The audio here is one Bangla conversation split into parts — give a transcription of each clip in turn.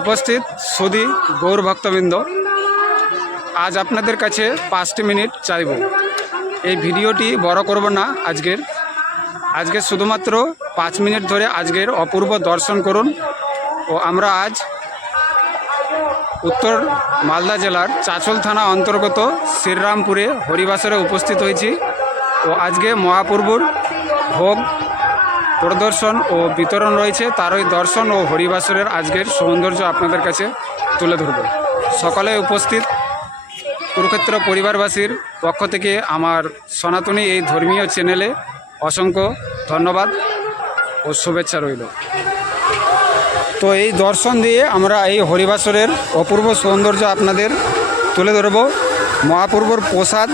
উপস্থিত সুদী গৌর ভক্তবৃন্দ। আজ আপনাদের কাছে পাঁচটি মিনিট চাইব। এই ভিডিওটি বড় করব না আজকের। আজকে শুধুমাত্র পাঁচ মিনিট ধরে আজকের অপূর্ব দর্শন করুন ও আমরা আজ উত্তর মালদা জেলার চাচল থানা অন্তর্গত শ্রীরামপুরে হরিবাসরে উপস্থিত হয়েছি ও আজকে মহাপ্রভুর ভোগ প্রদর্শন ও বিতরণ রয়েছে। তারই দর্শন ও হরিবাসরের আজকের সৌন্দর্য আপনাদের কাছে তুলে ধরব। সকালে উপস্থিত। কুরুক্ষেত্র পরিবারবাসীর পক্ষ থেকে আমার সনাতনী এই ধর্মীয় চ্যানেলে অসংখ্য ধন্যবাদ ও শুভেচ্ছা রইল। তো এই দর্শন দিয়ে আমরা এই হরিবাসরের অপূর্ব সৌন্দর্য আপনাদের তুলে ধরব। মহাপ্রভুর প্রসাদ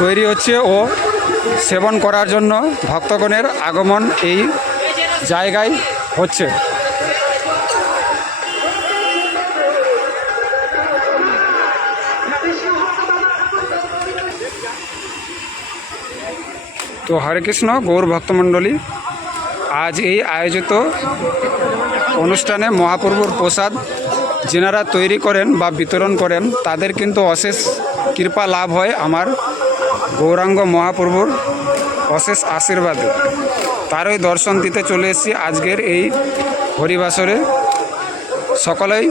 তৈরি হচ্ছে ও সেবন করার জন্য ভক্তগণের আগমন এই জায়গায় হচ্ছে। তো হরে কৃষ্ণ, গৌর ভক্তমণ্ডলী আজ এই আয়োজিত অনুষ্ঠানে মহাপ্রভুর প্রসাদ যেনারা তৈরি করেন বা বিতরণ করেন, তাদের কিন্তু অশেষ কৃপা লাভ হয় আমার গৌরাঙ্গ মহাপ্রভুর অশেষ আশীর্বাদে। তারই দর্শন দিতে চলে এসেছি আজকের এই হরিবাসরে। সকলেই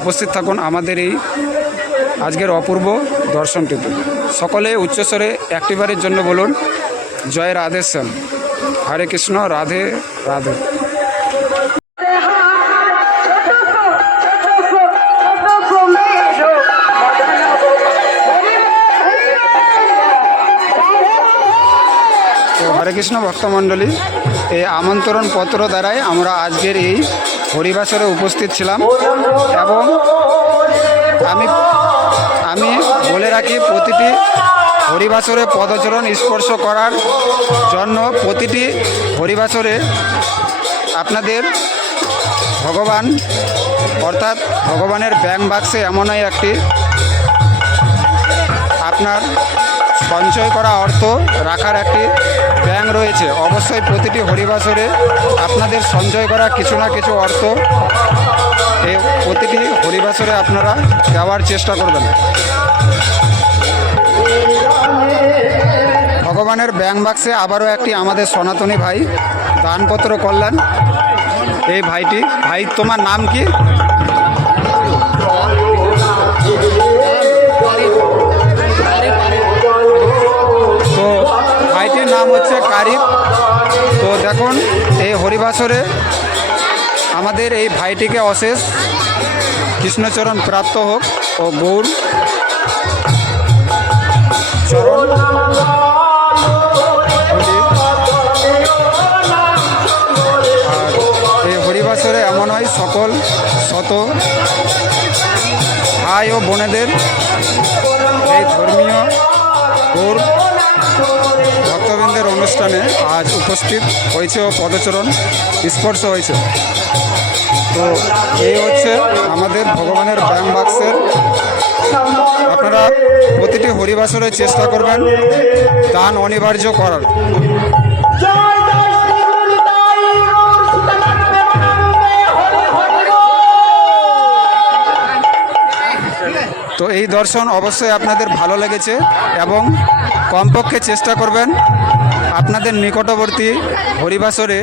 উপস্থিত থাকুন আমাদের এই আজকের অপূর্ব দর্শনটিতে। সকলে উচ্চস্বরে একটিবারের জন্য বলুন, জয় রাধে শ্যাম হরে কৃষ্ণ, রাধে রাধে। কৃষ্ণ ভক্তমণ্ডলী এই আমন্ত্রণ পত্র দ্বারাই আমরা আজকের এই হরিবাসরে উপস্থিত ছিলাম এবং আমি আমি বলে রাখি প্রতিটি হরিবাসরে পদচরণ স্পর্শ করার জন্য প্রতিটি হরিবাসরে আপনাদের ভগবান, অর্থাৎ ভগবানের ব্যাংক বাক্সে এমনই একটি আপনার সঞ্চয় করা অর্থ রাখার একটি ব্যাংক রয়েছে। অবশ্যই প্রতিটি হরিবাসরে আপনাদের সঞ্চয় করা কিছু না কিছু অর্থ এই প্রতিটি হরিবাসরে আপনারা দেওয়ার চেষ্টা করবেন। ভগবানের ব্যাংক বাক্সে আবারও একটি আমাদের সনাতনী ভাই, দানপত্র করলেন। এই ভাইটি, ভাই, তোমার নাম কি? হরিবাসরে আমাদের এই ভাইটিকে অশেষ কৃষ্ণচরণ প্রাপ্ত হোক ও গৌর চরণ এই হরিবাসরে এমন হয় সকল শত ভাই ও বোনেদের এই ধর্মীয় অনুষ্ঠানে আজ উপস্থিত হয়েছে ও পদচরণ স্পর্শ হয়েছে। তো এই হচ্ছে আমাদের ভগবানের ব্যায়াম বাক্সের। আপনারা প্রতিটি হরিবাসরে চেষ্টা করবেন দান অনিবার্য করার। তো এই দর্শন অবশ্যই আপনাদের ভালো লেগেছে এবং কমপক্ষে চেষ্টা করবেন আপনাদের নিকটবর্তী হরিবাসরে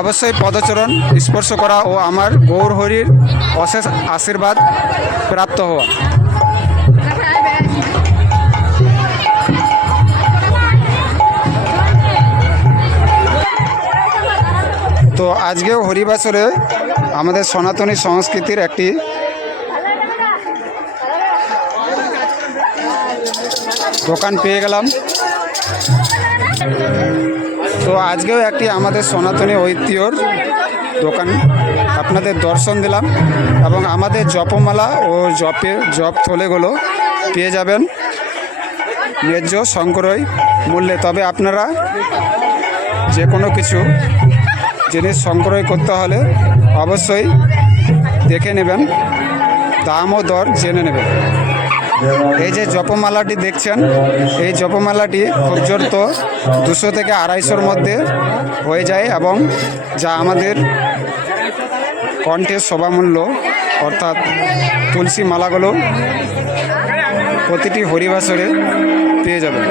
অবশ্যই পদচরণ, স্পর্শ করা ও আমার গৌর হরির অশেষ আশীর্বাদ প্রাপ্ত হওয়া। তো আজকেও হরিবাসরে আমাদের সনাতনী সংস্কৃতির একটি দোকান পেয়ে গেলাম। তো আজকেও একটি আমাদের সনাতনী ঐতিহ্যর দোকান। আপনাদের দর্শন দিলাম এবং আমাদের জপমালা ও জপে জপ থলেগুলো পেয়ে যাবেন। ন্যায্য শঙ্করই মূল্যে। তবে আপনারা যে কোনো কিছু জিনিস সংগ্রহ করতে হলে অবশ্যই দেখে নেবেন। দাম ও দর জেনে নেবেন। এই যে জপমালাটি দেখছেন, এই জপমালাটি খুব জোর তো দুশো থেকে আড়াইশোর মধ্যে হয়ে যায় এবং যা আমাদের কণ্ঠের সবামূল্য অর্থাৎ তুলসী মালাগুলো প্রতিটি হরিবাসরে পেয়ে যাবেন।